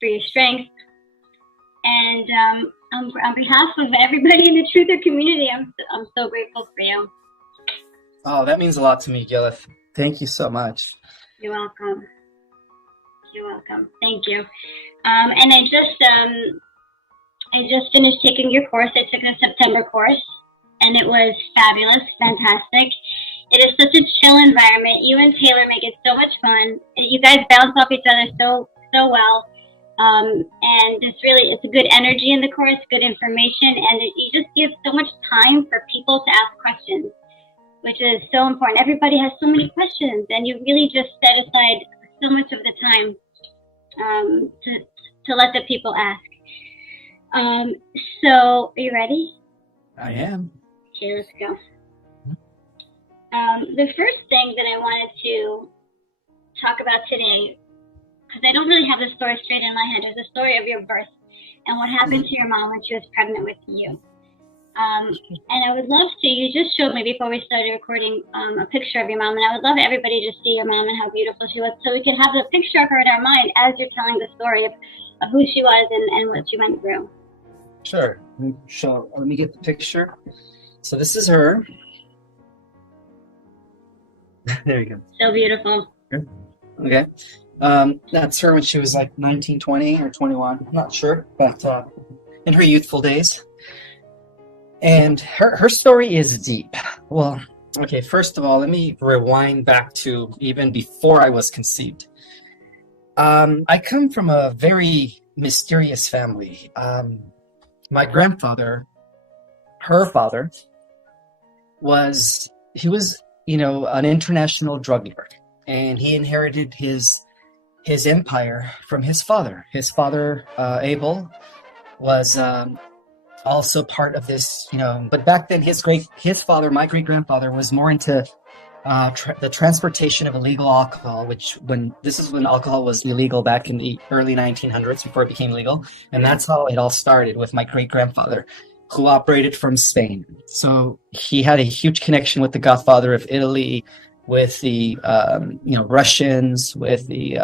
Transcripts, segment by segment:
for your strength. And on behalf of everybody in the Truther community, I'm so grateful for you. Oh, that means a lot to me, 𝐙𝐿𝐻. Thank you so much. You're welcome. You're welcome. Thank you. And I just finished taking your course. I took a September course, and it was fabulous, fantastic. It is such a chill environment. You and Taylor make it so much fun. You guys bounce off each other so well. And it's a good energy in the course, good information, and you just give so much time for people to ask questions, which is so important. Everybody has so many questions, and you really just set aside so much of the time to let the people ask. So, are you ready? I am. Okay, let's go. The first thing that I wanted to talk about today, because I don't really have the story straight in my head, is the story of your birth and what happened to your mom when she was pregnant with you. And I would love to, you just showed me before we started recording a picture of your mom, and I would love everybody to see your mom and how beautiful she was, so we can have the picture of her in our mind as you're telling the story of who she was and what she went through. Sure. Let me get the picture. So this is her. There you go. So beautiful. Okay. That's her when she was like 19, 20, or 21. I'm not sure, but in her youthful days. And her story is deep. Well, okay, first of all, let me rewind back to even before I was conceived. I come from a very mysterious family. My grandfather, her father, was an international drug lord, and he inherited his empire from his father. His father, Abel, was also part of this, but back then his father, my great-grandfather, was more into the transportation of illegal alcohol, this is when alcohol was illegal back in the early 1900s before it became legal. And that's how it all started with my great-grandfather, who operated from Spain. So he had a huge connection with the Godfather of Italy, with the Russians, with the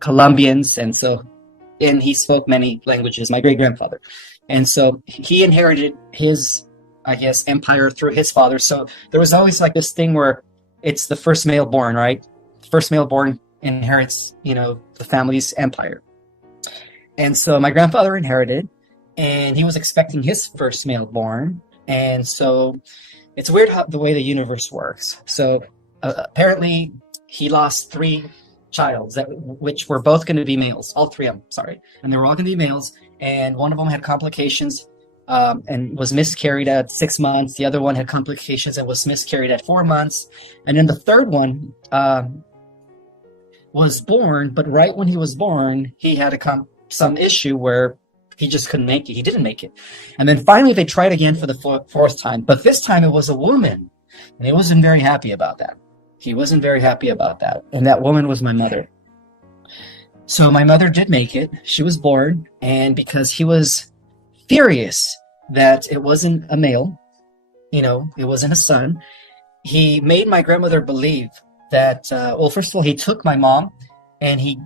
Colombians, and he spoke many languages, my great-grandfather. And so he inherited his, I guess, empire through his father. So there was always like this thing where it's the first male born, right? First male born inherits, the family's empire. And so my grandfather inherited, and he was expecting his first male born. And so it's weird the way the universe works. So apparently he lost 3 childs, which were both going to be males, all 3 of them, sorry. And they were all going to be males. And one of them had complications and was miscarried at 6 months. The other one had complications and was miscarried at 4 months. And then the third one was born, but right when he was born, he had some issue where he just couldn't make it. He didn't make it. And then finally they tried again for the fourth time. But this time it was a woman. And he wasn't very happy about that. He wasn't very happy about that. And that woman was my mother. So my mother did make it. She was born. And because he was furious that it wasn't a male, it wasn't a son, he made my grandmother believe that, first of all, he took my mom and he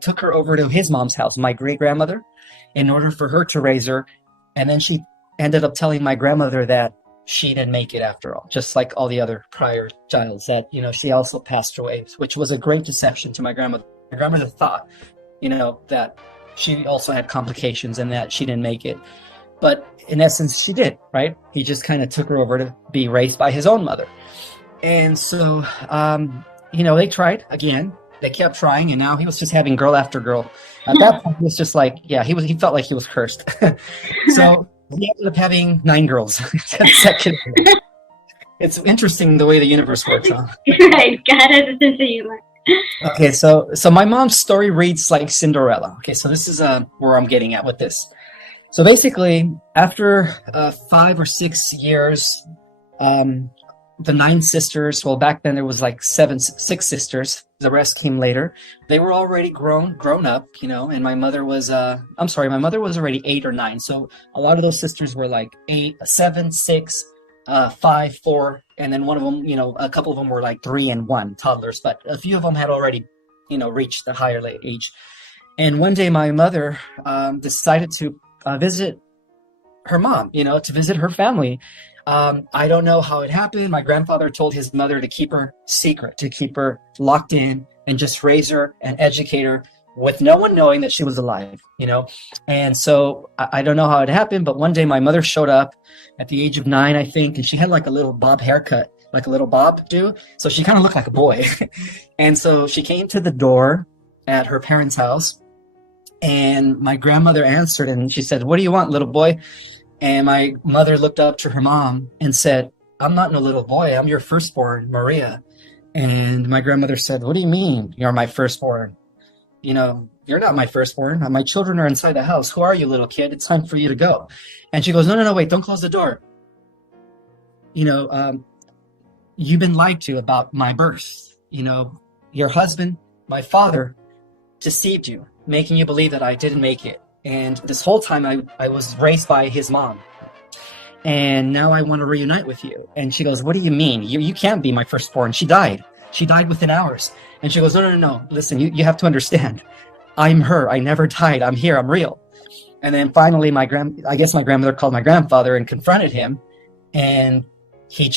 took her over to his mom's house, my great-grandmother, in order for her to raise her. And then she ended up telling my grandmother that she didn't make it after all, just like all the other prior childs, that, she also passed away, which was a great deception to my grandmother. My grandmother thought, that she also had complications and that she didn't make it. But in essence, she did, right? He just kind of took her over to be raised by his own mother. And so, they tried again. They kept trying, and now he was just having girl after girl. At that point, he was just like, he felt like he was cursed. So he ended up having 9 girls. It's interesting the way the universe works, huh? Right, God has a sense of humor. Okay, so my mom's story reads like Cinderella. Okay, so this is where I'm getting at with this. So basically, after 5 or 6 years, the 9 sisters, well, back then there was like 6 sisters. The rest came later. They were already grown up, and my mother was, my mother was already 8 or 9. So a lot of those sisters were like 8, 7, 6, 5, 4, and then one of them, a couple of them were like 3 and 1 toddlers, but a few of them had already, reached the higher age. And one day my mother decided to visit her mom, to visit her family. I don't know how it happened. My grandfather told his mother to keep her secret, to keep her locked in and just raise her and educate her with no one knowing that she was alive. And so I don't know how it happened, but one day my mother showed up at the age of 9, I think, and she had like a little bob haircut, like a little bob do. So she kind of looked like a boy. And so she came to the door at her parents' house, and my grandmother answered, and she said, "What do you want, little boy?" And my mother looked up to her mom and said, "I'm not no little boy. I'm your firstborn, Maria." And my grandmother said, "What do you mean you're my firstborn? You're not my firstborn. My children are inside the house. Who are you, little kid? It's time for you to go." And she goes, No, wait, don't close the door. You've been lied to about my birth. Your husband, my father, deceived you, making you believe that I didn't make it. And this whole time I was raised by his mom. And now I want to reunite with you. And she goes, "What do you mean? You can't be my firstborn. She died. She died within hours." And she goes, No. Listen, you have to understand. I'm her. I never died. I'm here. I'm real. And then finally, I guess my grandmother called my grandfather and confronted him. And he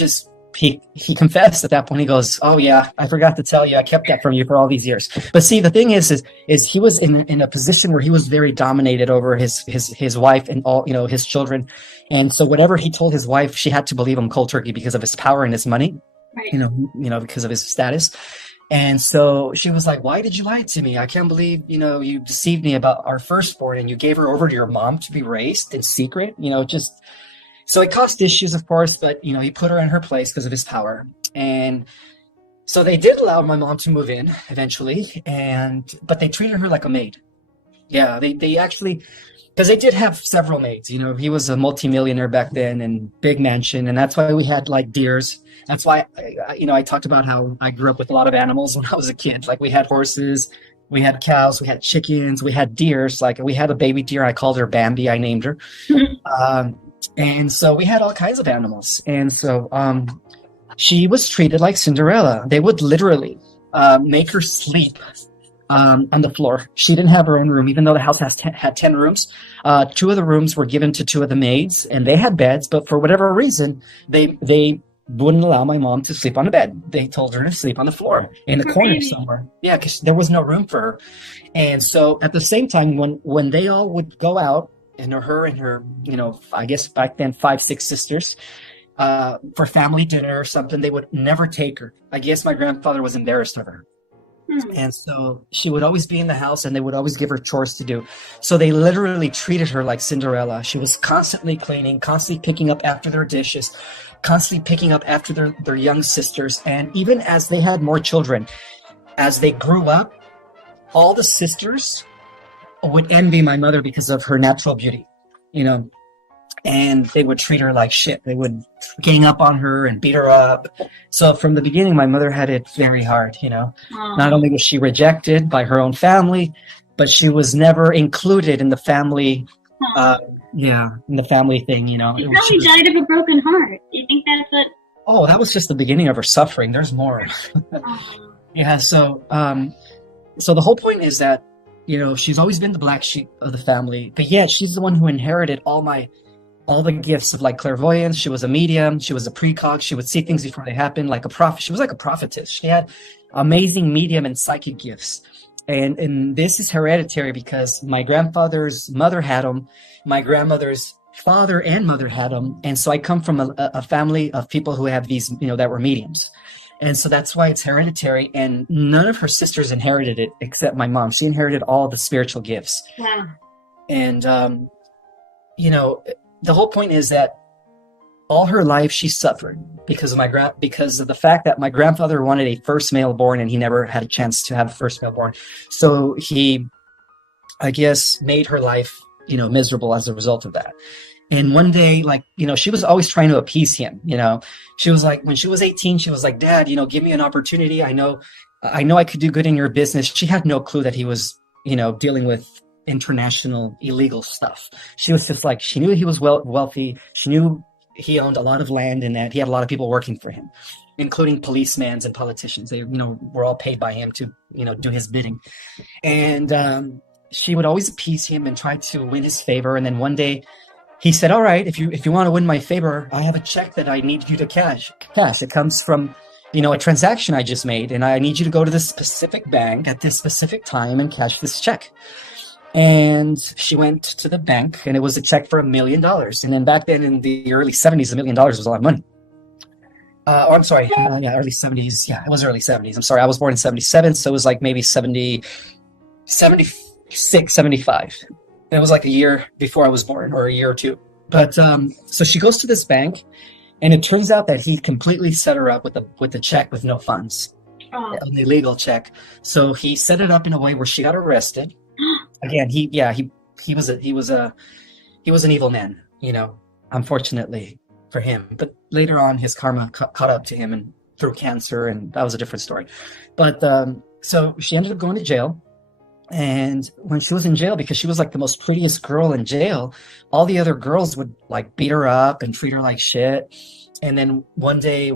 confessed at that point. He goes, "Oh yeah, I forgot to tell you. I kept that from you for all these years." But see, the thing is he was in a position where he was very dominated over his wife and all, his children. And so whatever he told his wife, she had to believe him cold turkey because of his power and his money, Right. because of his status. And so she was like, "Why did you lie to me? I can't believe, you deceived me about our firstborn and you gave her over to your mom to be raised in secret, just." So it caused issues, of course, but, he put her in her place because of his power. And so they did allow my mom to move in eventually, but they treated her like a maid. Yeah, they actually, because they did have several maids. He was a multimillionaire back then and big mansion. And that's why we had like deers. That's why, I talked about how I grew up with a lot of animals when I was a kid. Like we had horses, we had cows, we had chickens, we had deers. Like we had a baby deer. I called her Bambi. I named her. And so we had all kinds of animals. And so she was treated like Cinderella. They would literally make her sleep on the floor. She didn't have her own room, even though the house had 10 rooms. 2 of the rooms were given to 2 of the maids, and they had beds. But for whatever reason, they wouldn't allow my mom to sleep on a bed. They told her to sleep on the floor in the corner somewhere. Yeah, because there was no room for her. And so at the same time, when they all would go out, and her and her, I guess back then 5, 6 sisters, for family dinner or something, they would never take her. I guess my grandfather was embarrassed of her. And so she would always be in the house and they would always give her chores to do. So they literally treated her like Cinderella. She was constantly cleaning, constantly picking up after their dishes, constantly picking up after their young sisters. And even as they had more children, as they grew up, all the sisters would envy my mother because of her natural beauty, and they would treat her like shit. They would gang up on her and beat her up. So from the beginning, my mother had it very hard, Not only was she rejected by her own family, but she was never included in the family, in the family thing, She probably died of a broken heart. Do you think that's what? Oh, that was just the beginning of her suffering. There's more. Yeah, so the whole point is that, she's always been the black sheep of the family, but yet she's the one who inherited all the gifts of like clairvoyance. She was a medium. She was a precog. She would see things before they happened, like a prophet. She was like a prophetess. She had amazing medium and psychic gifts. And this is hereditary because my grandfather's mother had them. My grandmother's father and mother had them. And so I come from a family of people who have these, that were mediums. And so that's why it's hereditary. And none of her sisters inherited it except my mom. She inherited all the spiritual gifts. Wow. And, the whole point is that all her life she suffered because of the fact that my grandfather wanted a first male born and he never had a chance to have a first male born. So he, I guess, made her life, miserable as a result of that. And one day, she was always trying to appease him. She was like, when she was 18, she was like, "Dad, give me an opportunity. I know I could do good in your business." She had no clue that he was, dealing with international illegal stuff. She was just like, she knew he was wealthy. She knew he owned a lot of land and that he had a lot of people working for him, including policemen and politicians. They, were all paid by him to, do his bidding. And she would always appease him and try to win his favor. And then one day he said, all right, if you want to win my favor, I have a check that I need you to cash. It comes from, a transaction I just made, and I need you to go to this specific bank at this specific time and cash this check. And she went to the bank, and it was a check for $1 million. And then back then in the early 70s, $1 million was a lot of money. I'm sorry, early 70s. Yeah, it was early 70s. I'm sorry, I was born in 77, so it was like maybe 70, 76, 75. It was like a year before I was born, or a year or two. But so she goes to this bank, and it turns out that he completely set her up with a check with no funds, an illegal check. So he set it up in a way where she got arrested. Again, he was an evil man, unfortunately for him. But later on, his karma caught up to him and through cancer, and that was a different story. But so she ended up going to jail. And when she was in jail, because she was like the most prettiest girl in jail, all the other girls would like beat her up and treat her like shit. And then one day,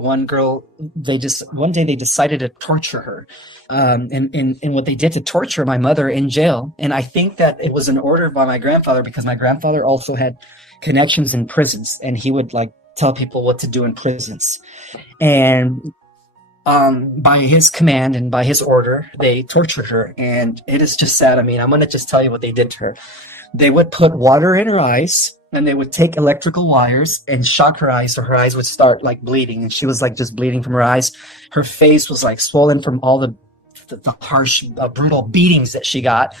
they decided to torture her. And what they did to torture my mother in jail. And I think that it was an order by my grandfather, because my grandfather also had connections in prisons, and he would like tell people what to do in prisons. And by his command and by his order, they tortured her. And it is just sad. I mean, I'm going to just tell you what they did to her. They would put water in her eyes, and they would take electrical wires and shock her eyes, so her eyes would start like bleeding. And she was like just bleeding from her eyes. Her face was like swollen from all the harsh, brutal beatings that she got.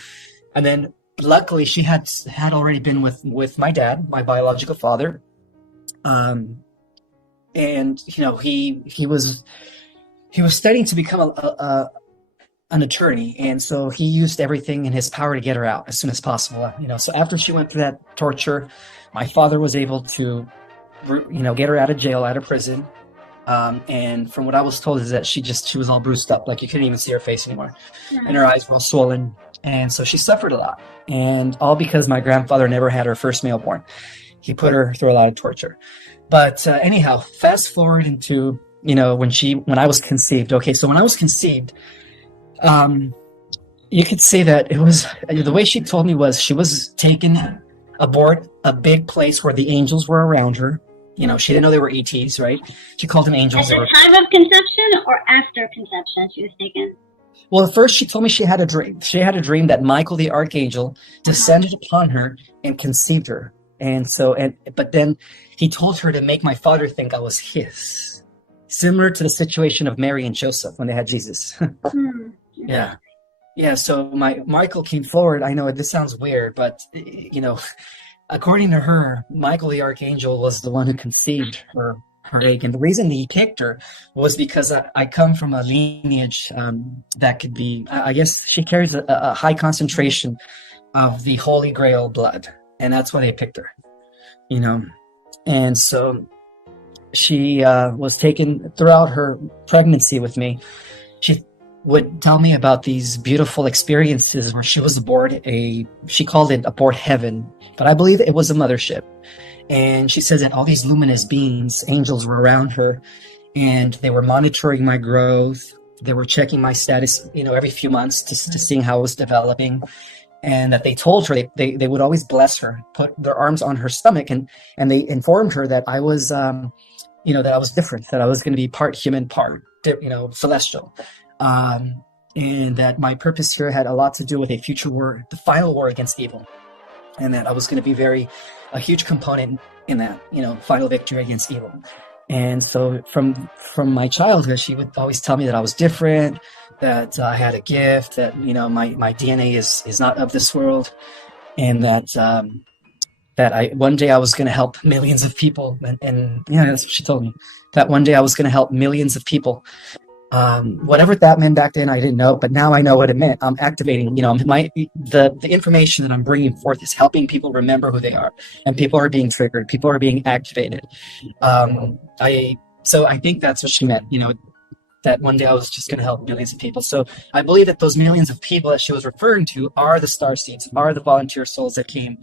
And then luckily she had already been with my dad, my biological father. And, he was studying to become an attorney, and so he used everything in his power to get her out as soon as possible. So after she went through that torture, my father was able to, get her out of jail, out of prison. And from what I was told is that she was all bruised up, like you couldn't even see her face anymore, and her eyes were all swollen, and so she suffered a lot, and all because my grandfather never had her first male born. He put her through a lot of torture. But anyhow, fast forward into when I was conceived. Okay, so when I was conceived, you could say that it was, the way she told me was, she was taken aboard a big place where the angels were around her. She didn't know they were ETs, right? She called them angels. At the time of conception or after conception she was taken? Well, at first she told me she had a dream. She had a dream that Michael the archangel descended upon her and conceived her. But then he told her to make my father think I was his. Similar to the situation of Mary and Joseph when they had Jesus. Yeah. So Michael came forward. I know this sounds weird, but according to her, Michael the archangel was the one who conceived her egg, and the reason he picked her was because I come from a lineage that could be. I guess she carries a high concentration of the Holy Grail blood, and that's why they picked her. And so she was taken throughout her pregnancy with me. She would tell me about these beautiful experiences where she was aboard she called it aboard heaven, but I believe it was a mothership. And she says that all these luminous beings, angels, were around her, and they were monitoring my growth. They were checking my status, every few months to seeing how I was developing. And that they told her they would always bless her, put their arms on her stomach, and they informed her that I was, that I was different, that I was going to be part human, part, celestial. And that my purpose here had a lot to do with a future war, the final war against evil. And that I was going to be a huge component in that, final victory against evil. And so from my childhood, she would always tell me that I was different, that I had a gift, that, my DNA is not of this world, and that one day I was going to help millions of people. And that's what she told me, that one day I was going to help millions of people. Whatever that meant back then, I didn't know, but now I know what it meant. I'm activating, the information that I'm bringing forth is helping people remember who they are, and people are being triggered, people are being activated. So I think that's what she meant, that one day I was just going to help millions of people. So I believe that those millions of people that she was referring to are the star seeds, are the volunteer souls that came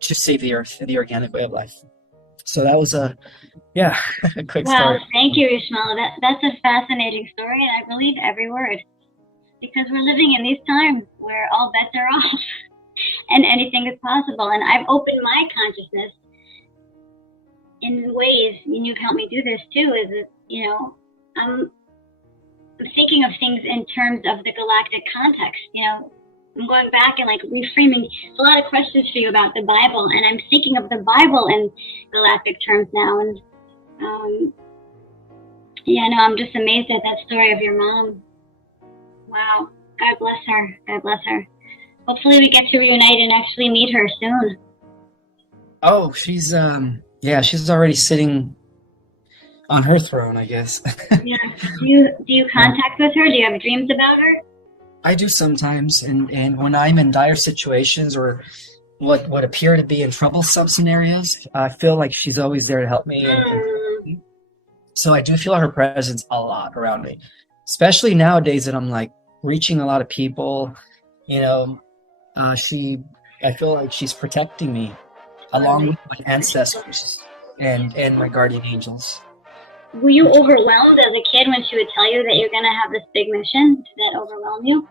to save the earth and the organic way of life. So that was a quick story. Wow, thank you, Ismael. That's a fascinating story, and I believe every word, because we're living in these times where all bets are off. and anything is possible. And I've opened my consciousness in ways, and you've helped me do this too, is, you know, I'm thinking of things in terms of the galactic context. You know, I'm going back and like reframing. There's a lot of questions for you about the Bible, and I'm thinking of the Bible in galactic terms now. And yeah, no, I'm just amazed at that story of your mom. Wow. God bless her. God bless her. Hopefully we get to reunite and actually meet her soon. Oh, she's she's already sitting on her throne, I guess. Yeah. Do you contact with her? Do you have dreams about her? I do sometimes, and when I'm in dire situations or what appear to be in troublesome scenarios, I feel like she's always there to help me. And so I do feel her presence a lot around me, especially nowadays that I'm like reaching a lot of people. You know, I feel like she's protecting me along with my ancestors and my guardian angels. Were you overwhelmed as a kid when she would tell you that you're going to have this big mission? Did that overwhelm you?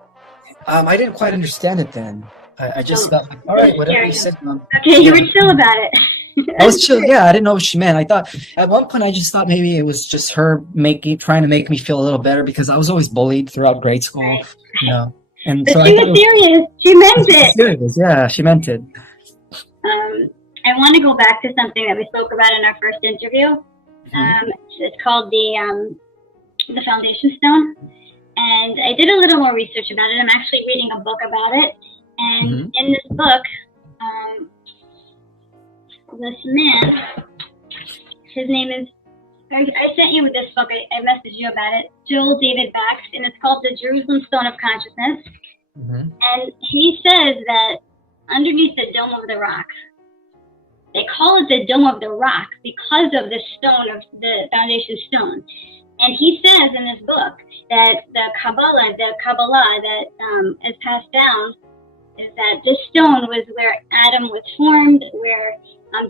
I didn't quite understand it then. I just thought, like, all right, whatever you said, Mom. Okay, you were chill about it. I was chill. Yeah, I didn't know what she meant. I thought at one point I just thought maybe it was just her trying to make me feel a little better because I was always bullied throughout grade school, right. You know. And but so she was serious. She meant it. Serious. Yeah, she meant it. I want to go back to something that we spoke about in our first interview. It's called the Foundation Stone, and I did a little more research about it. I'm actually reading a book about it, and in this book, this man, his name is, I sent you this book, I messaged you about it, Joel David Bax, and it's called The Jerusalem Stone of Consciousness. And he says that underneath the Dome of the Rock, they call it the Dome of the Rock because of the stone of the foundation stone. And he says in this book that the Kabbalah that is passed down is that this stone was where Adam was formed, where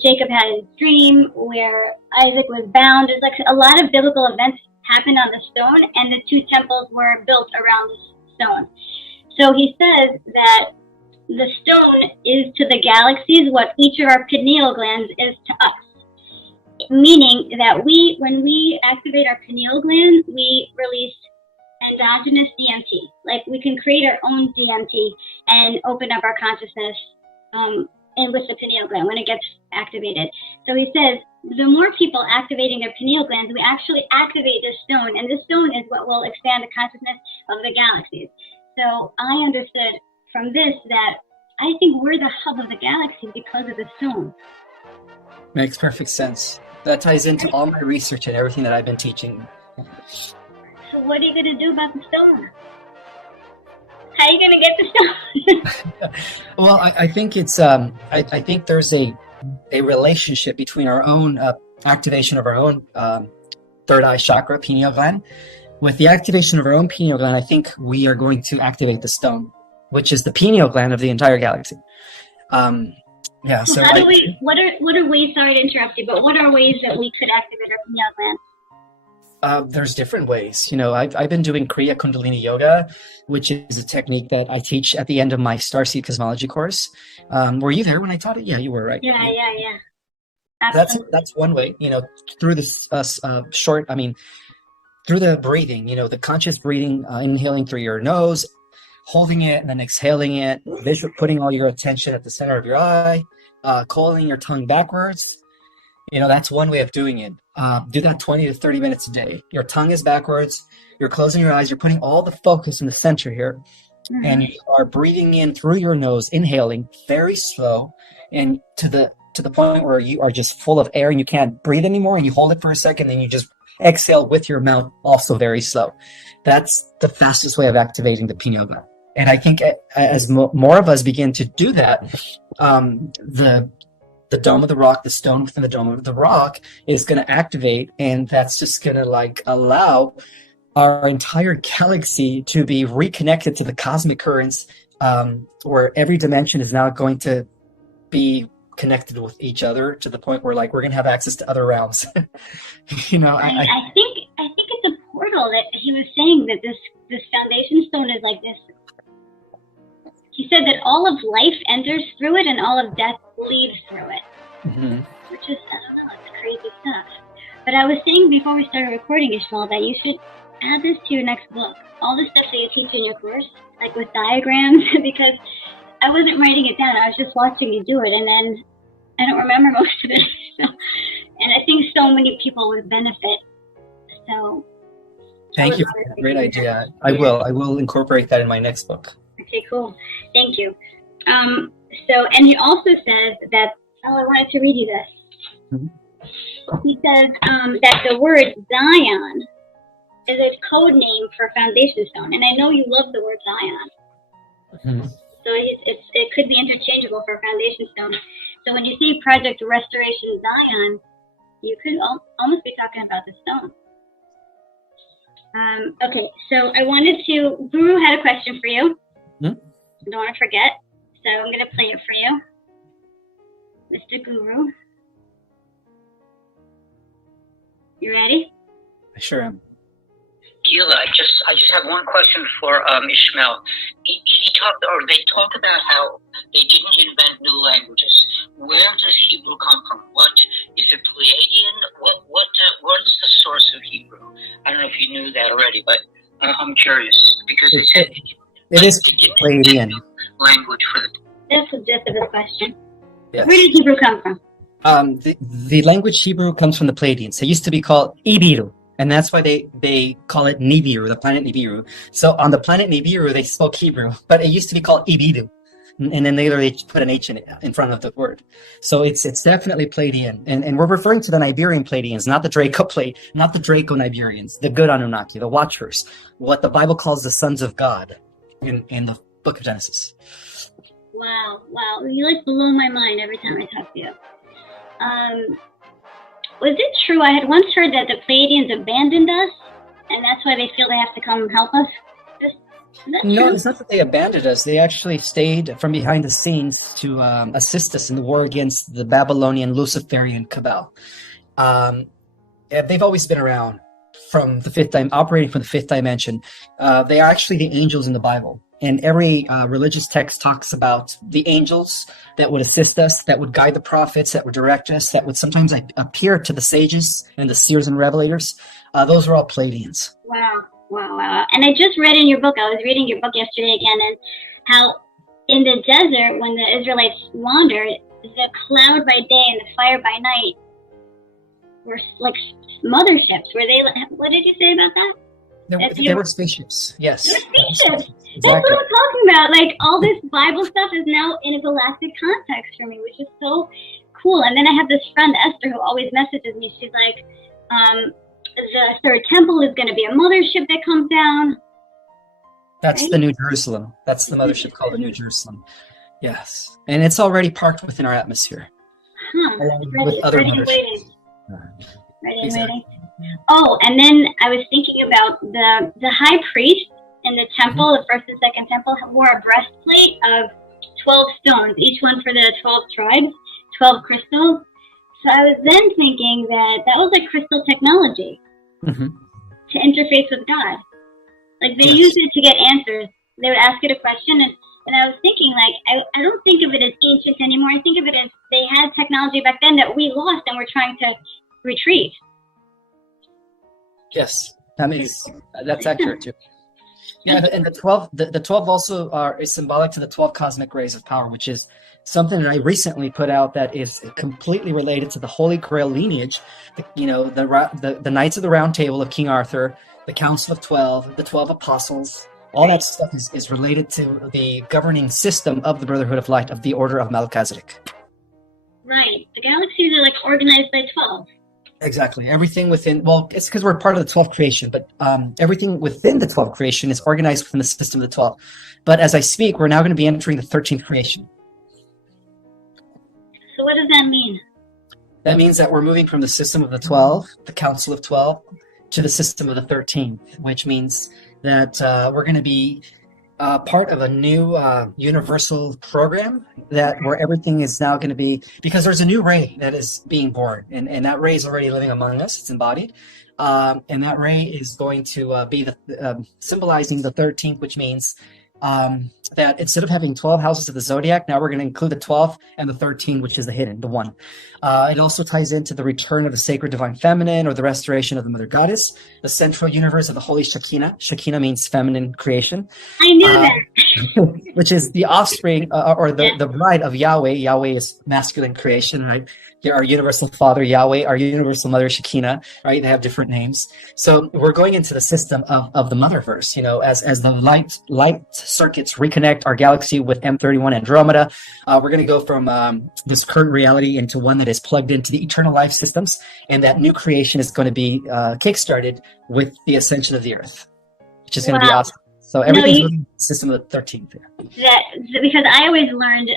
Jacob had his dream, where Isaac was bound. There's like a lot of biblical events happened on the stone, and the two temples were built around the stone. So he says that the stone is to the galaxies what each of our pineal glands is to us. Meaning that when we activate our pineal gland, we release endogenous DMT. Like we can create our own DMT and open up our consciousness and with the pineal gland when it gets activated. So he says the more people activating their pineal glands, we actually activate this stone, and this stone is what will expand the consciousness of the galaxies. So I understood from this that I think we're the hub of the galaxy because of the stone. Makes perfect sense. That ties into all my research and everything that I've been teaching. So what are you going to do about the stone? How are you going to get the stone? Well, I think it's I think there's a relationship between our own activation of our own third eye chakra, pineal gland. With the activation of our own pineal gland, I think we are going to activate the stone, which is the pineal gland of the entire galaxy. Yeah. So how do we? What are ways? Sorry to interrupt you, but what are ways that we could activate our pineal gland? There's different ways. You know, I've been doing Kriya Kundalini Yoga, which is a technique that I teach at the end of my Starseed Cosmology course. Were you there when I taught it? Yeah, you were, right? Yeah. Absolutely. That's one way. You know, through this through the breathing. You know, the conscious breathing, inhaling through your nose, holding it, and then exhaling it. Putting all your attention at the center of your eye, coiling your tongue backwards. You know, that's one way of doing it. Do that 20 to 30 minutes a day. Your tongue is backwards. You're closing your eyes. You're putting all the focus in the center here. And you are breathing in through your nose, inhaling very slow, and to the point where you are just full of air and you can't breathe anymore, and you hold it for a second, then you just exhale with your mouth, also very slow. That's the fastest way of activating the pineal gland. And I think as more of us begin to do that, the Dome of the Rock, the stone within the Dome of the Rock, is going to activate, and that's just going to like allow our entire galaxy to be reconnected to the cosmic currents, where every dimension is now going to be connected with each other to the point where like we're going to have access to other realms. You know, I think it's a portal that he was saying that this foundation stone is like this he said that all of life enters through it and all of death leaves through it. Mhm. Which is, I don't know, it's crazy stuff. But I was saying before we started recording, Ishmael, that you should add this to your next book. All the stuff that you teach in your course, like with diagrams, because I wasn't writing it down. I was just watching you do it, and then I don't remember most of it. So, and I think so many people would benefit. So Thank you for that great idea. I will incorporate that in my next book. Okay, cool. Thank you. And he also says that, I wanted to read you this. Mhm. He says that the word Zion is a code name for foundation stone. And I know you love the word Zion. Mhm. So it could be interchangeable for foundation stone. So when you see Project Restoration Zion, you could almost be talking about the stone. Okay, so Guru had a question for you. Hmm? I don't want to forget. So I'm going to play it for you. Mr. Guru. You ready? I sure am. Gila, I just have one question for Ismael. He talked, or they talk about how they didn't invent new languages. Where does Hebrew come from? What is it, Pleiadian? What is the source of Hebrew? I don't know if you knew that already, but I'm curious because It is Pleiadian. Language for the. That's the gist of this question. Yes. Where did Hebrew come from? The language Hebrew comes from the Pleiadians. It used to be called Ibiru, and that's why they call it Nibiru, the planet Nibiru. So on the planet Nibiru, they spoke Hebrew, but it used to be called Ibiru. And then later they put an H in front of the word. So it's definitely Pleiadian. And we're referring to the Iberian Pleiadians, not the Draco Iberians, the good Anunnaki, the Watchers, what the Bible calls the sons of God in the book of Genesis. Wow. You like blow my mind every time I talk to you. Was it true? I had once heard that the Pleiadians abandoned us, and that's why they feel they have to come help us. No, it's not that they abandoned us. They actually stayed from behind the scenes to assist us in the war against the Babylonian Luciferian cabal. They've always been around from the operating from the fifth dimension. They are actually the angels in the Bible. And every religious text talks about the angels that would assist us, that would guide the prophets, that would direct us, that would sometimes appear to the sages and the seers and revelators. Those are all Pleiadians. Wow. And I just read in your book, I was reading your book yesterday again, and how in the desert, when the Israelites wandered, the cloud by day and the fire by night were like motherships. Were they? What did you say about that? They were spaceships, yes. They were spaceships. Exactly. That's what I'm talking about. Like, all this Bible stuff is now in a galactic context for me, which is so cool. And then I have this friend, Esther, who always messages me. She's like, the third temple is going to be a mothership that comes down. That's right? the New Jerusalem. That's the mothership called the New Jerusalem. Yes. And it's already parked within our atmosphere. With other motherships. Ready and waiting. Oh, and then I was thinking about the high priest in the temple, the first and second temple, wore a breastplate of 12 stones, each one for the 12 tribes, 12 crystals. So I was then thinking that was like crystal technology to interface with God. Like they used it to get answers. They would ask it a question, and I was thinking, like, I don't think of it as ancient anymore. I think of it as they had technology back then that we lost and we're trying to retrieve. Yes, that's accurate too. Yeah, and the 12 also is symbolic to the 12 cosmic rays of power, which is something that I recently put out that is completely related to the Holy Grail lineage. The Knights of the Round Table of King Arthur, the Council of 12, the 12 Apostles. All that stuff is related to the governing system of the Brotherhood of Light, of the Order of Melchizedek. Right. The galaxies are like organized by 12. Exactly. Everything within, well, it's because we're part of the 12th creation, but everything within the 12th creation is organized within the system of the 12. But as I speak, we're now going to be entering the 13th creation. So what does that mean? That means that we're moving from the system of the 12, the Council of 12, to the system of the 13th, which means that we're going to be part of a new universal program where everything is now going to be, because there's a new ray that is being born, and that ray is already living among us. It's embodied, and that ray is going to be symbolizing the 13th, which means that instead of having 12 houses of the zodiac, now we're going to include the 12th and the 13, which is the hidden, the one. It also ties into the return of the sacred divine feminine, or the restoration of the mother goddess, the central universe of the holy Shekinah. Shekinah means feminine creation. I knew that. Which is the offspring or the bride of Yahweh. Yahweh is masculine creation, right? Our universal father, Yahweh, our universal mother, Shekinah, right? They have different names. So we're going into the system of the motherverse, as the light circuits reconnect our galaxy with M31 Andromeda. We're going to go from this current reality into one that is plugged into the eternal life systems. And that new creation is going to be kickstarted with the ascension of the earth, which is going to be awesome. So everything's moving the system of the 13th. Because I always learned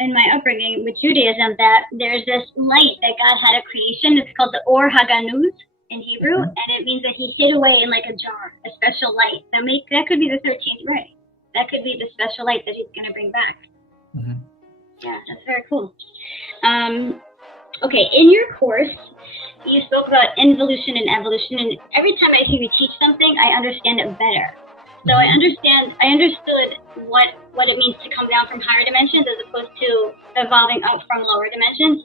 in my upbringing with Judaism that there's this light that God had at creation. It's called the Or Haganuz in Hebrew, and it means that he hid away in like a jar, a special light. That could be the 13th ray. That could be the special light that he's going to bring back. Mm-hmm. Yeah, that's very cool. Okay, in your course, you spoke about involution and evolution, and every time I hear you teach something, I understand it better. So I understood what it means to come down from higher dimensions as opposed to evolving up from lower dimensions.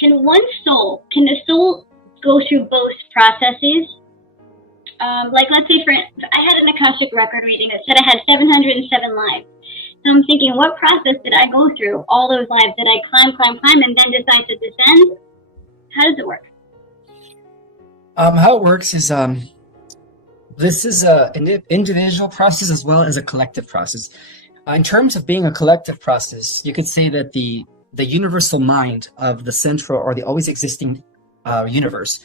Can the soul go through both processes? Like, let's say I had an Akashic record reading that said I had 707 lives. So I'm thinking, what process did I go through? All those lives, did I climb, and then decide to descend? How does it work? How it works is, this is an individual process as well as a collective process. In terms of being a collective process, you could say that the universal mind of the central or the always existing universe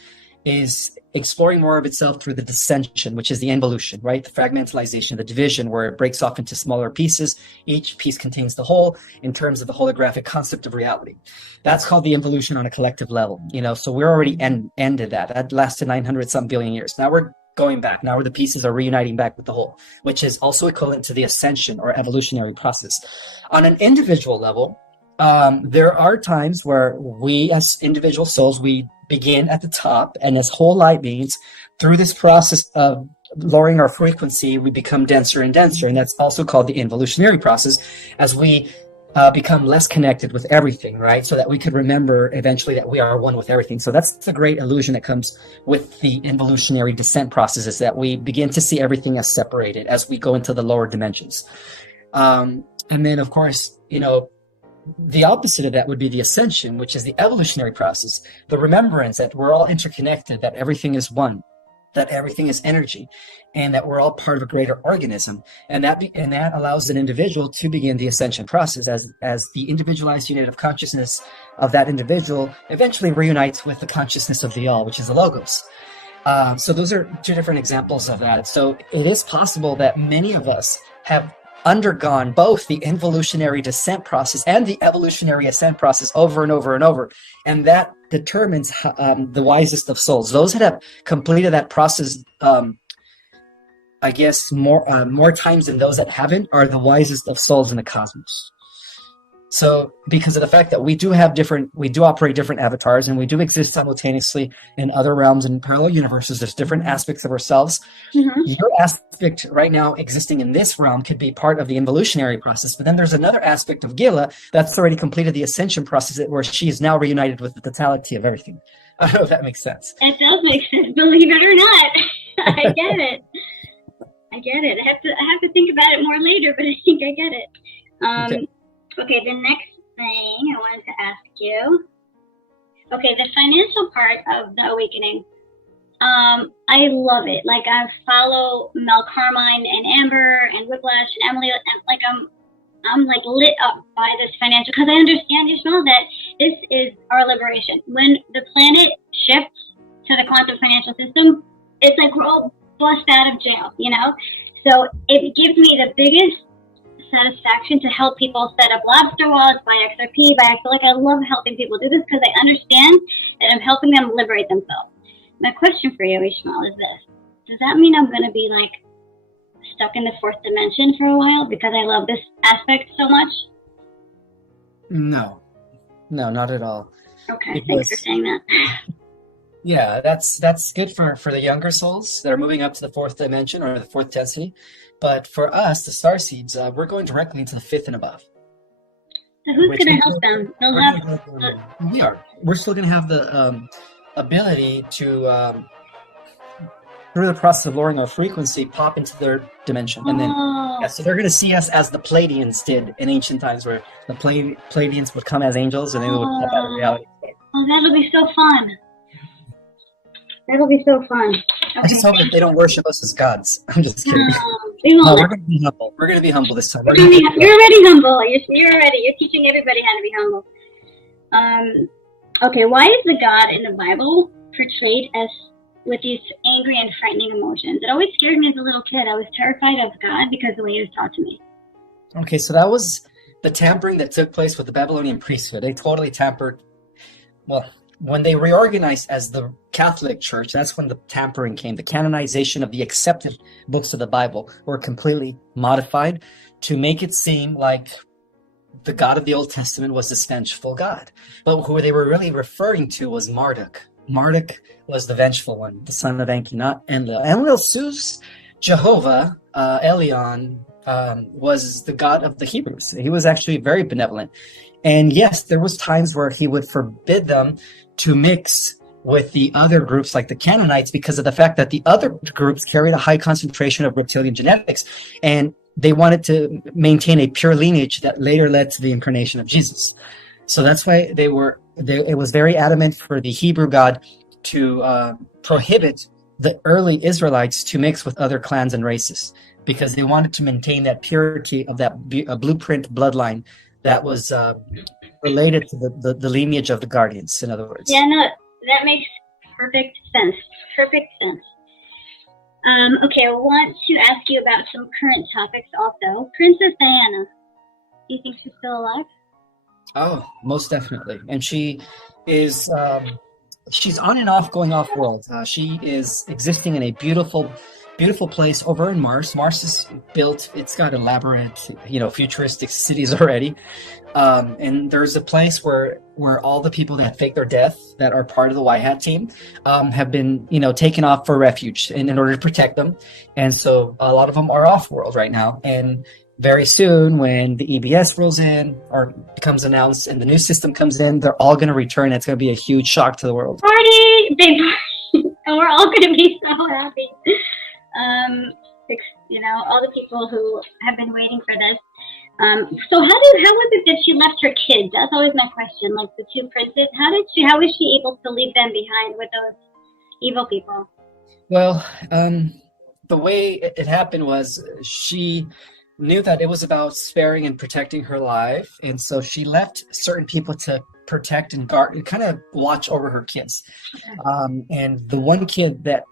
is exploring more of itself through the dissension, which is the involution, right? The fragmentalization, the division, where it breaks off into smaller pieces. Each piece contains the whole in terms of the holographic concept of reality. That's called the involution on a collective level, so we're already ended that. That lasted 900-something billion years. Now we're going back. Now where the pieces are reuniting back with the whole, which is also equivalent to the ascension or evolutionary process. On an individual level, there are times where we as individual souls, we begin at the top, and as whole light beings, through this process of lowering our frequency, we become denser and denser, and that's also called the involutionary process, as we become less connected with everything, right? So that we could remember eventually that we are one with everything. So that's the great illusion that comes with the involutionary descent process, is that we begin to see everything as separated as we go into the lower dimensions. And then, of course, the opposite of that would be the ascension, which is the evolutionary process, the remembrance that we're all interconnected, that everything is one, that everything is energy, and that we're all part of a greater organism. And that allows an individual to begin the ascension process as the individualized unit of consciousness of that individual eventually reunites with the consciousness of the all, which is the logos. So those are two different examples of that. So it is possible that many of us have undergone both the involutionary descent process and the evolutionary ascent process over and over and over. And that determines the wisest of souls. Those that have completed that process, I guess, more times than those that haven't, are the wisest of souls in the cosmos. So because of the fact that we do operate different avatars, and we do exist simultaneously in other realms and parallel universes, there's different aspects of ourselves. Mm-hmm. Your aspect right now existing in this realm could be part of the involutionary process, but then there's another aspect of 𝐙𝐃𝐂 that's already completed the ascension process, where she is now reunited with the totality of everything. I don't know if that makes sense. It does make sense, believe it or not. I get it. I have to think about it more later, but I think I get it. Okay, the next thing I wanted to ask you. Okay, the financial part of the awakening. I love it. Like, I follow Mel Carmine and Amber and Whiplash and Emily, and like I'm like lit up by this financial, because I understand, Ismael, that this is our liberation. When the planet shifts to the quantum financial system, it's like we're all bust out of jail, So it gives me the biggest satisfaction to help people set up lobster wallets, buy XRP, I love helping people do this, because I understand that I'm helping them liberate themselves. My question for you, Ismael, is this: does that mean I'm going to be like stuck in the fourth dimension for a while because I love this aspect so much? No, not at all. Okay, thanks for saying that. Yeah, that's good for the younger souls that are moving up to the fourth dimension or the fourth destiny. But for us, the star seeds, we're going directly into the fifth and above. So who's Which going means to help them? They'll we're have. gonna we are. We're still going to have the ability to, through the process of lowering our frequency, pop into their dimension, and then Oh, yeah, so they're going to see us as the Pleiadians did in ancient times, where the Pleiadians would come as angels and they would pop out of reality. oh, that'll be so fun. That'll be so fun. I just hope that they don't worship us as gods. I'm just kidding. We No, won't. we're going to be humble. We're going to be humble this time. You're already humble. You're already. You're teaching everybody how to be humble. Okay, why is the God in the Bible portrayed as with these angry and frightening emotions? It always scared me as a little kid. I was terrified of God because of the way he was taught to me. Okay, so that was the tampering that took place with the Babylonian priesthood. They totally tampered. Well, when they reorganized as the Catholic Church, that's when the tampering came. The canonization of the accepted books of the Bible were completely modified to make it seem like the God of the Old Testament was this vengeful God. But who they were really referring to was Marduk. Marduk was the vengeful one, the son of Enki, not Enlil. Enlil's Jehovah, Elion, was the God of the Hebrews. He was actually very benevolent. And yes, there was times where he would forbid them to mix with the other groups like the Canaanites because of the fact that the other groups carried a high concentration of reptilian genetics. And they wanted to maintain a pure lineage that later led to the incarnation of Jesus. So that's why it was very adamant for the Hebrew God to prohibit the early Israelites to mix with other clans and races because they wanted to maintain that purity of that blueprint bloodline that was related to the lineage of the guardians, in other words. Yeah, no, that makes perfect sense. Perfect sense. Okay, I want to ask you about some current topics also. Princess Diana, do you think she's still alive? Oh, most definitely. And she is, she's on and off, going off world. She is existing in a beautiful, beautiful place over in Mars. Mars is built, it's got elaborate, futuristic cities already. And there's a place where all the people that fake their death that are part of the White Hat team have been, taken off for refuge in order to protect them. And so a lot of them are off world right now. And very soon, when the EBS rolls in or becomes announced and the new system comes in, they're all going to return. It's going to be a huge shock to the world. Party! Big party! And we're all going to be so happy. All the people who have been waiting for this. So how was it that she left her kids? That's always my question. Like the two princes, how was she able to leave them behind with those evil people? Well, the way it happened was she knew that it was about sparing and protecting her life, and so she left certain people to protect and guard and kind of watch over her kids. And the one kid that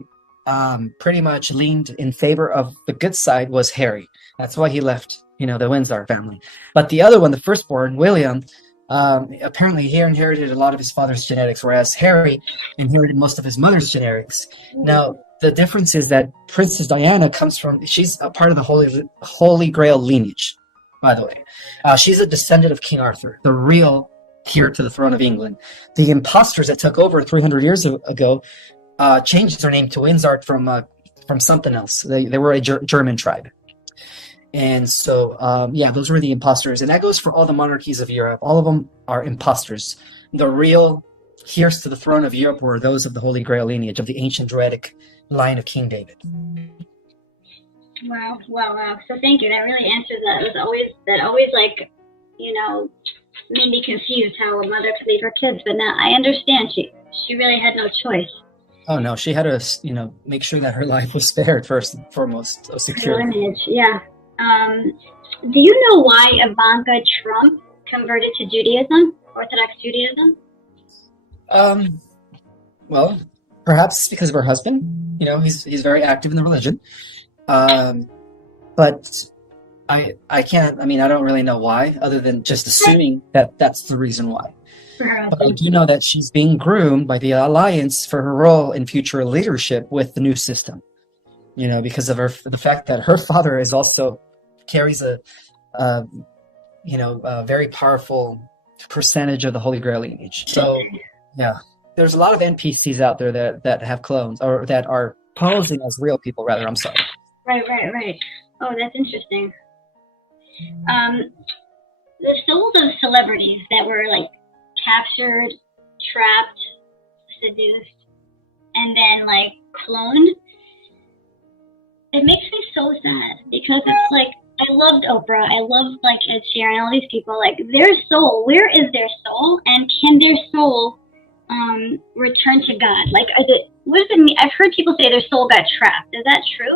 pretty much leaned in favor of the good side was Harry. That's why he left, the Windsor family. But the other one, the firstborn, William, apparently he inherited a lot of his father's genetics, whereas Harry inherited most of his mother's genetics. Now, the difference is that Princess Diana she's a part of the Holy Grail lineage, by the way. She's a descendant of King Arthur, the real heir to the throne of England. The imposters that took over 300 years ago changed their name to Windsor from something else. They were a German tribe. And so, those were the imposters. And that goes for all the monarchies of Europe. All of them are imposters. The real heirs to the throne of Europe were those of the Holy Grail lineage, of the ancient Druidic line of King David. Wow. So thank you. That really answers that. It was always made me confused how a mother could leave her kids. But now I understand she really had no choice. Oh, no. She had to, make sure that her life was spared first and foremost. Secure. Lineage, yeah. Do you know why Ivanka Trump converted to Judaism, Orthodox Judaism? Well, perhaps because of her husband. He's very active in the religion. But I can't. I don't really know why, other than just assuming that that's the reason why. But I do know that she's being groomed by the Alliance for her role in future leadership with the new system. Because of the fact that her father is also carries a very powerful percentage of the Holy Grail lineage. So, yeah, there's a lot of NPCs out there that have clones or that are posing as real people. Rather, I'm sorry. Right. Oh, that's interesting. The souls of celebrities that were like captured, trapped, seduced, and then like cloned. It makes me so sad because it's like I loved Oprah, I loved like Ed Sheeran, all these people. Like their soul, where is their soul, and can their soul return to God? Like, what does it mean? I've heard people say their soul got trapped. Is that true?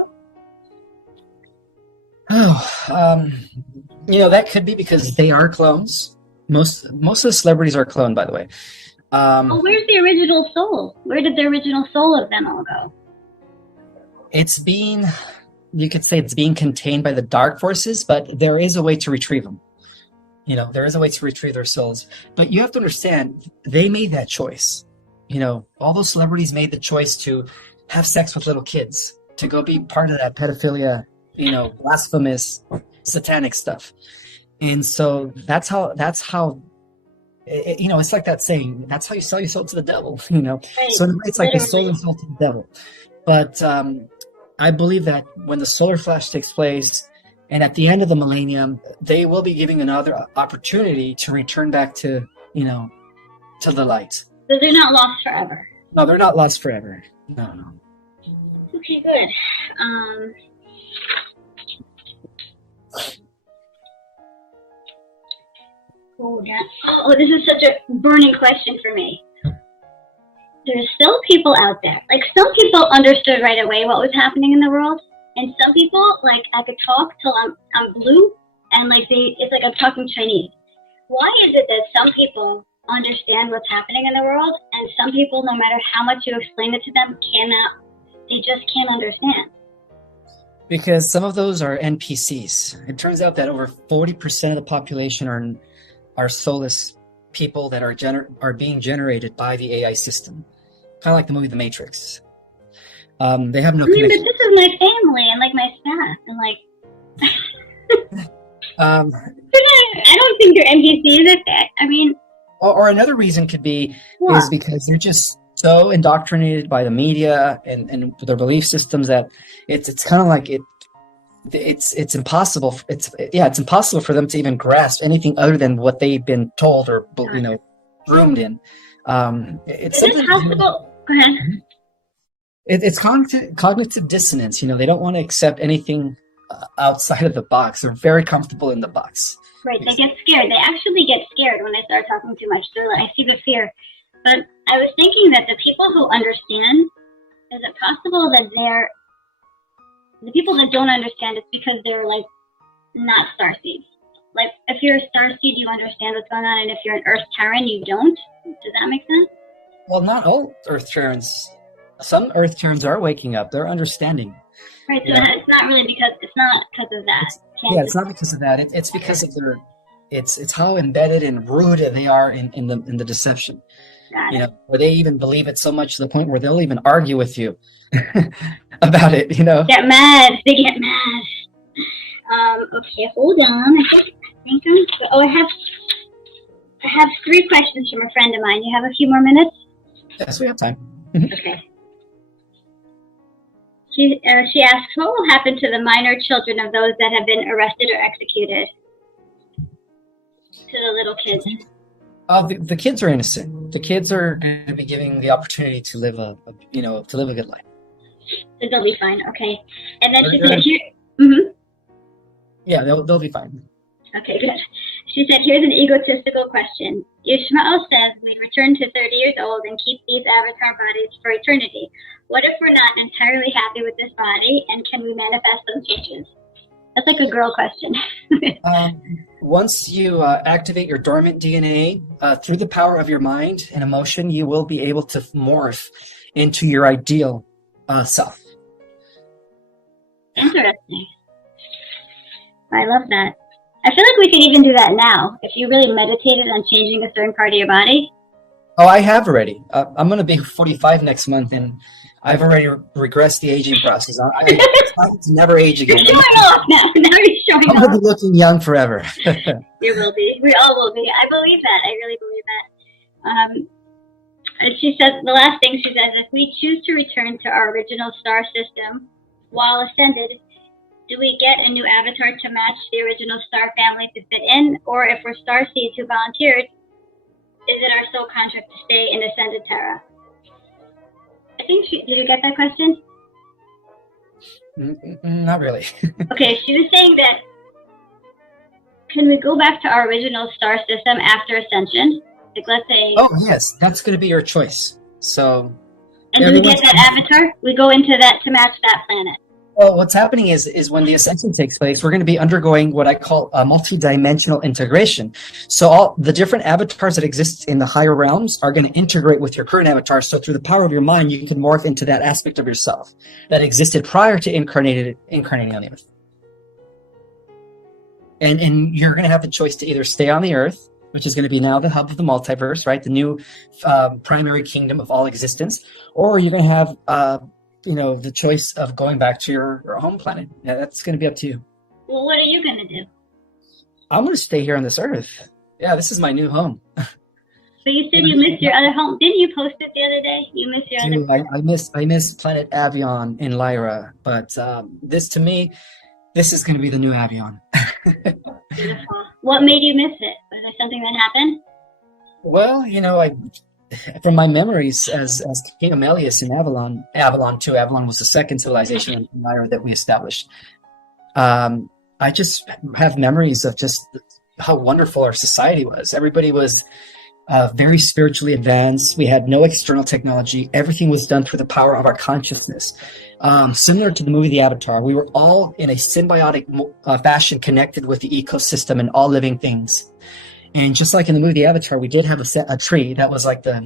Oh, that could be because they are clones. Most of the celebrities are cloned, by the way. Well, where's the original soul? Where did the original soul of them all go? You could say it's being contained by the dark forces, but there is a way to retrieve them. There is a way to retrieve their souls. But you have to understand, they made that choice. All those celebrities made the choice to have sex with little kids, to go be part of that pedophilia, blasphemous, satanic stuff. And so that's how it's like that saying, that's how you sell your soul to the devil, Right. So in a way, it's like they sold their soul to the devil. But I believe that when the solar flash takes place and at the end of the millennium, they will be giving another opportunity to return back to the light. So they're not lost forever. No, they're not lost forever. No. Okay, good. This is such a burning question for me. There's still people out there. Like, some people understood right away what was happening in the world, and some people, like, I could talk till I'm blue, and like it's like I'm talking Chinese. Why is it that some people understand what's happening in the world, and some people, no matter how much you explain it to them, they just can't understand? Because some of those are NPCs. It turns out that over 40% of the population are soulless people that are being generated by the AI system. Kind of like the movie The Matrix. They have no connection. But this is my family and like my staff and like. I don't think they're NPCs. I mean. Or another reason could be is because you're just so indoctrinated by the media and their belief systems that it's kind of like it's impossible. It's impossible for them to even grasp anything other than what they've been told or groomed in. It's something possible. Go ahead. It's cognitive dissonance. They don't want to accept anything outside of the box. They're very comfortable in the box. Right, they get scared. They actually get scared when I start talking too much. So I see the fear. But I was thinking that the people who understand, is it possible that the people that don't understand, it's because they're like not starseeds. Like if you're a starseed, you understand what's going on, and if you're an Earth Terran, you don't. Does that make sense? Well, not all Earth Terrans. Some Earth Terrans are waking up. They're understanding. Right, so it's not really because of that. It's not because of that. It's because of it's how embedded and rooted they are in the deception. Where they even believe it so much to the point where they'll even argue with you about it. Get mad. They get mad. Okay, hold on. I have 3 questions from a friend of mine. You have a few more minutes? Yes, we have time. Okay. She asks, what will happen to the minor children of those that have been arrested or executed? To the little kids. The kids are innocent. The kids are going to be given the opportunity to live a good life. So they'll be fine. Okay. And then she said, Yeah, they'll be fine. Okay, good. She said, here's an egotistical question. Ismael says we return to 30 years old and keep these avatar bodies for eternity. What if we're not entirely happy with this body, and can we manifest some changes? That's like a girl question. Once you activate your dormant DNA through the power of your mind and emotion, you will be able to morph into your ideal self. Interesting. I love that. I feel like we could even do that now. If you really meditated on changing a certain part of your body. Oh, I have already. I'm going to be 45 next month, and I've already regressed the aging process. It's time to never age again. You're showing off now. Now you're showing I'm off. going to be looking young forever. You will be. We all will be. I believe that. I really believe that. she says, the last thing she says, if we choose to return to our original star system while ascended, do we get a new avatar to match the original star family to fit in? Or if we're star seeds who volunteered, is it our soul contract to stay in ascended Terra? I think did you get that question? Not really. Okay, she was saying that, can we go back to our original star system after ascension? Like, let's say... Oh, yes, that's going to be your choice. So... And do we get that avatar? We go into that to match that planet. Well, what's happening is when the ascension takes place, we're going to be undergoing what I call a multi-dimensional integration. So all the different avatars that exist in the higher realms are going to integrate with your current avatar. So through the power of your mind, you can morph into that aspect of yourself that existed prior to incarnating on the earth. And you're going to have the choice to either stay on the earth, which is going to be now the hub of the multiverse, right? The new primary kingdom of all existence, or you're going to have the choice of going back to your home planet. Yeah, that's going to be up to you. Well, what are you going to do? I'm going to stay here on this earth. Yeah, this is my new home. So you said you missed your other home. Didn't you post it the other day? You missed your other home. I miss planet Avion in Lyra, but this is going to be the new Avion. Beautiful. What made you miss it? Was there something that happened? Well, from my memories as King Amelius in Avalon 2, Avalon was the second civilization in Lyra that we established. I just have memories of just how wonderful our society was. Everybody was very spiritually advanced. We had no external technology. Everything was done through the power of our consciousness. Similar to the movie The Avatar, we were all in a symbiotic fashion connected with the ecosystem and all living things. And just like in the movie The Avatar, we did have a tree that was like that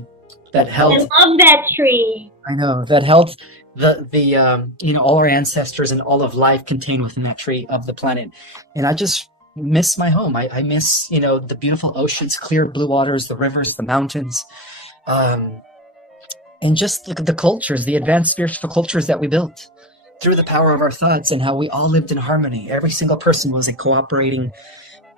held. I love that tree. I know that held the all our ancestors and all of life contained within that tree of the planet. And I just miss my home. I miss the beautiful oceans, clear blue waters, the rivers, the mountains, and just the cultures, the advanced spiritual cultures that we built through the power of our thoughts and how we all lived in harmony. Every single person was a cooperating.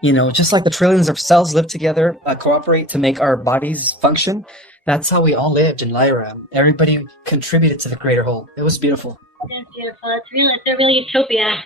Just like the trillions of cells live together, cooperate to make our bodies function. That's how we all lived in Lyra. Everybody contributed to the greater whole. It was beautiful. That's beautiful. It's a real utopia.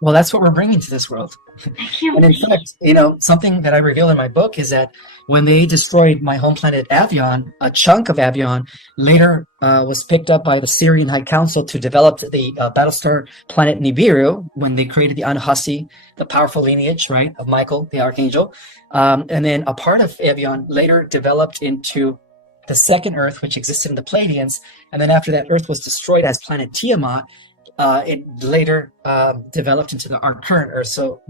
Well, that's what we're bringing to this world. I can't And in believe fact, something that I reveal in my book is that when they destroyed my home planet Avion, a chunk of Avion later was picked up by the Syrian High Council to develop the Battlestar planet Nibiru when they created the Anuhasi, the powerful lineage, right, of Michael, the Archangel. And then a part of Avion later developed into the second Earth, which existed in the Pleiadians. And then after that Earth was destroyed as planet Tiamat, it later developed into our current Earth. So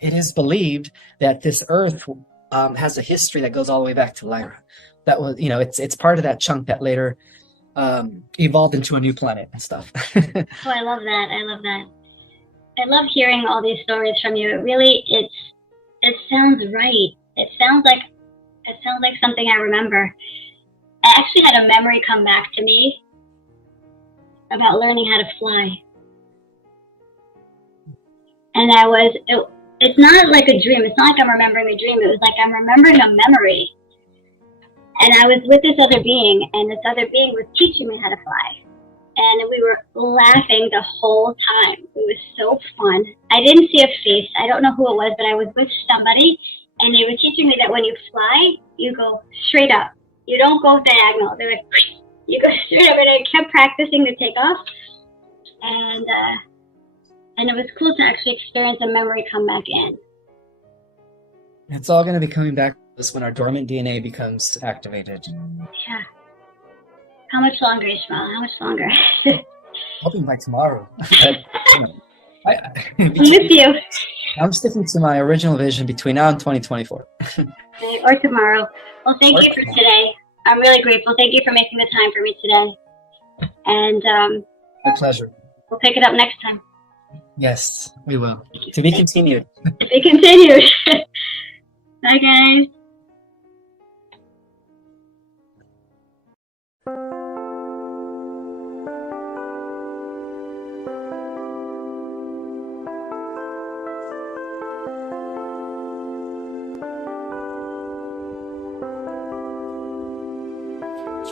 it is believed that this Earth has a history that goes all the way back to Lyra. That was, it's part of that chunk that later evolved into a new planet and stuff. Oh, I love that. I love that. I love hearing all these stories from you. It sounds right. It sounds like something I remember. I actually had a memory come back to me about learning how to fly. And it's not like a dream. It's not like I'm remembering a dream. It was like I'm remembering a memory. And I was with this other being, and this other being was teaching me how to fly. And we were laughing the whole time. It was so fun. I didn't see a face. I don't know who it was, but I was with somebody, and they were teaching me that when you fly, you go straight up. You don't go diagonal. They're like, you go straight up. And I kept practicing the takeoff. And it was cool to actually experience a memory come back in. It's all going to be coming back to us when our dormant DNA becomes activated. Yeah. How much longer, Ismael? How much longer? Hoping by tomorrow. I miss you. I'm sticking to my original vision between now and 2024. Or tomorrow. Well, thank you for today. I'm really grateful. Thank you for making the time for me today. And my pleasure. We'll pick it up next time. Yes, we will. To be continued. To be continued. Bye, guys.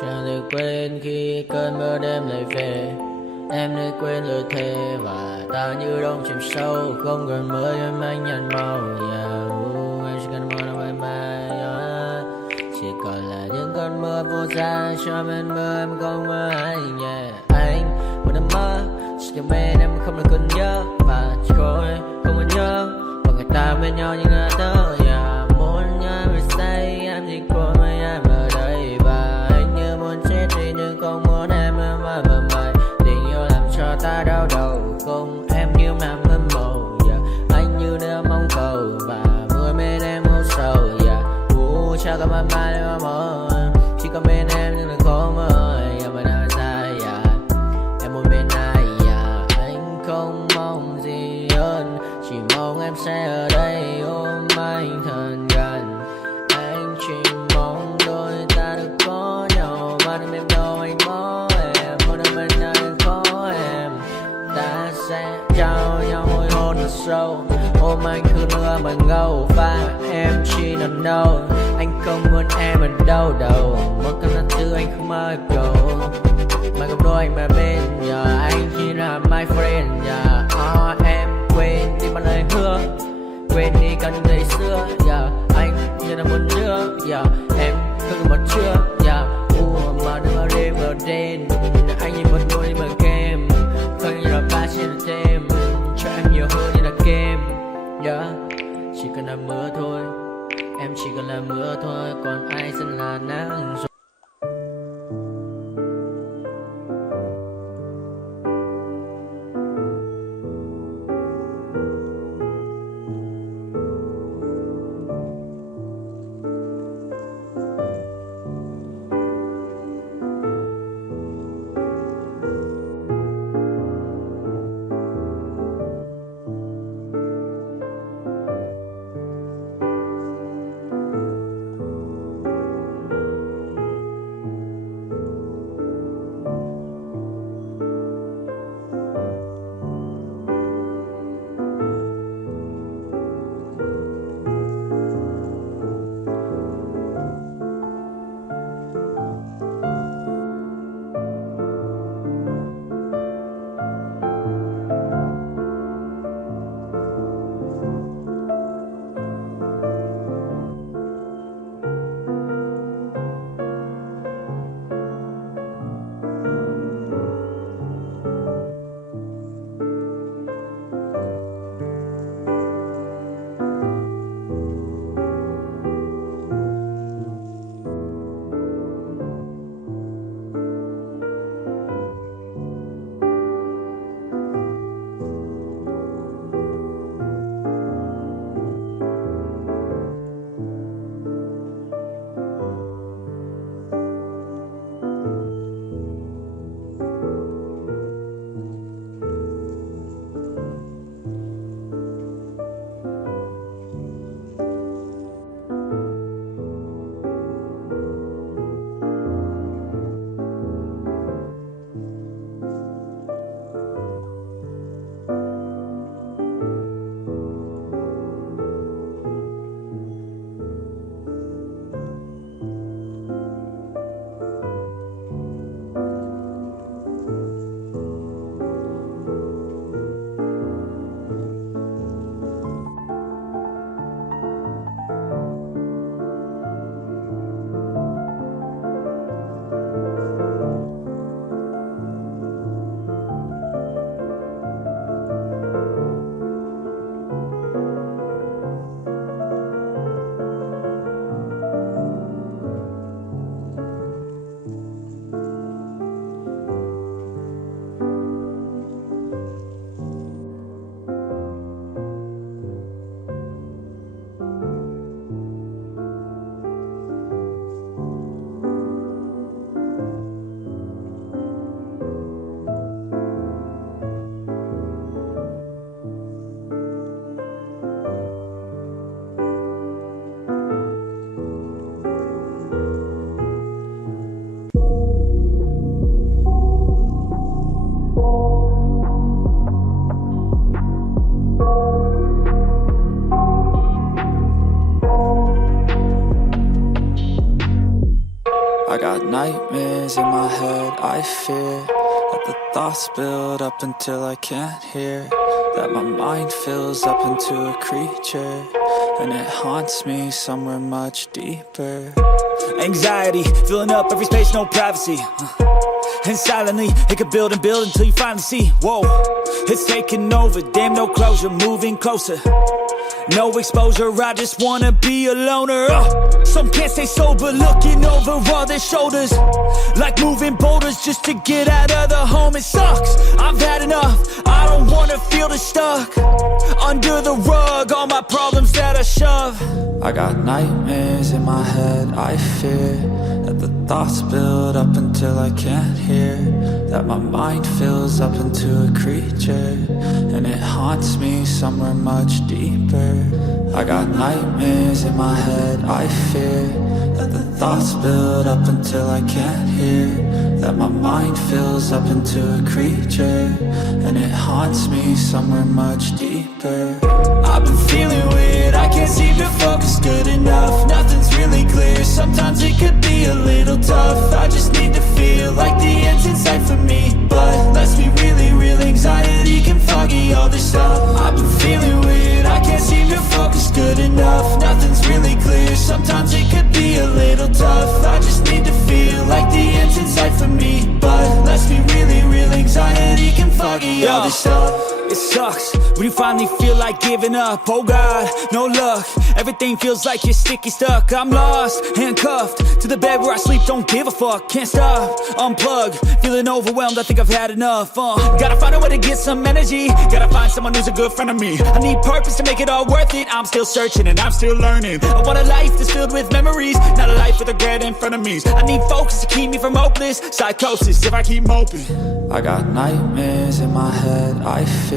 Chẳng thể quên khi cơn mưa đêm lại về. Em đã quên lời thề và ta như đông chìm sâu. Không còn mới em anh nhận màu. Em chỉ cần mơ đâu em chỉ còn là những cơn mưa vô giá. Cho bên mơ em không mơ anh. Anh một đêm mơ chỉ cần bên em không được cơn nhớ. Và chỉ có em không muốn nhớ. Và người ta bên nhau như ngã tớ. Muốn nhớ về say em chỉ có mấy em ở đây. Và anh như muốn chết đi nhưng không muốn em mà mày. Tình yêu làm cho ta đau đầu. Không em như mà mơ mộng. Anh như đeo mong cầu và mưa bên em u sầu. Chắc có mai mai mà mơ. Chỉ có bên em nhưng đừng có mơ. Mà đã ra em muốn bên ai. Anh không mong gì hơn. Chỉ mong em sẽ ở đây ôm anh thật gần. Anh chỉ mong đôi ta được có nhau. Mà đừng em đâu anh có em. Một đêm bên anh có em. Ta sẽ trao nhau môi hôn thật sâu. Ôm anh cứ nữa mà ngâu. Và em chỉ nằm đâu. Anh không muốn em ở đâu đâu. Một cơn là thứ anh không mơ cầu. Mà gặp đôi anh mà bên anh chỉ là my friend. Em quên đi bao lời hứa. Quên đi cả những ngày xưa. Anh như là muốn nhớ. Em không còn một chưa. Mà đừng ở đêm ở đêm. Anh nhìn một đôi mà game. Không như là ba trên thêm. Cho em nhiều hơn như là game. Chỉ cần là mưa thôi. Em chỉ cần là mưa thôi. Còn ai sẽ là nắng rồi. I got nightmares in my head, I fear that the thoughts build up until I can't hear, that my mind fills up into a creature, and it haunts me somewhere much deeper. Anxiety, filling up every space, no privacy. And silently, it could build and build until you finally see, whoa, it's taking over, damn no closure, moving closer. No exposure, I just wanna be a loner. Some can't stay sober, looking over all their shoulders, like moving boulders just to get out of the home. It sucks, I've had enough, I don't wanna feel the stuck under the rug, all my problems that I shove. I got nightmares in my head, I fear that the thoughts build up until I can't hear, that my mind fills up into a creature, and it haunts me somewhere much deeper. I got nightmares in my head, I fear that the thoughts build up until I can't hear, that my mind fills up into a creature, and it haunts me somewhere much deeper. I've been feeling weird, I can't seem to focus good enough. Nothing's really clear, sometimes it could be a little tough. I just need to feel like the end's in sight for me, but let's be really real, anxiety can foggy all this stuff. I've been feeling weird, I can't seem to focus good enough. Nothing's really clear, sometimes it could be a little tough. I just need to feel like the end's in sight for me, but let's be really real, anxiety can foggy all this stuff. It sucks when you finally feel like giving up. Oh God, no luck, everything feels like you're sticky stuck. I'm lost, handcuffed to the bed where I sleep, don't give a fuck. Can't stop, unplug, feeling overwhelmed, I think I've had enough. Gotta find a way to get some energy, gotta find someone who's a good friend of me. I need purpose to make it all worth it, I'm still searching and I'm still learning. I want a life that's filled with memories, not a life with regret and frenemies. I need focus to keep me from hopeless psychosis if I keep moping. I got nightmares in my head, I fear.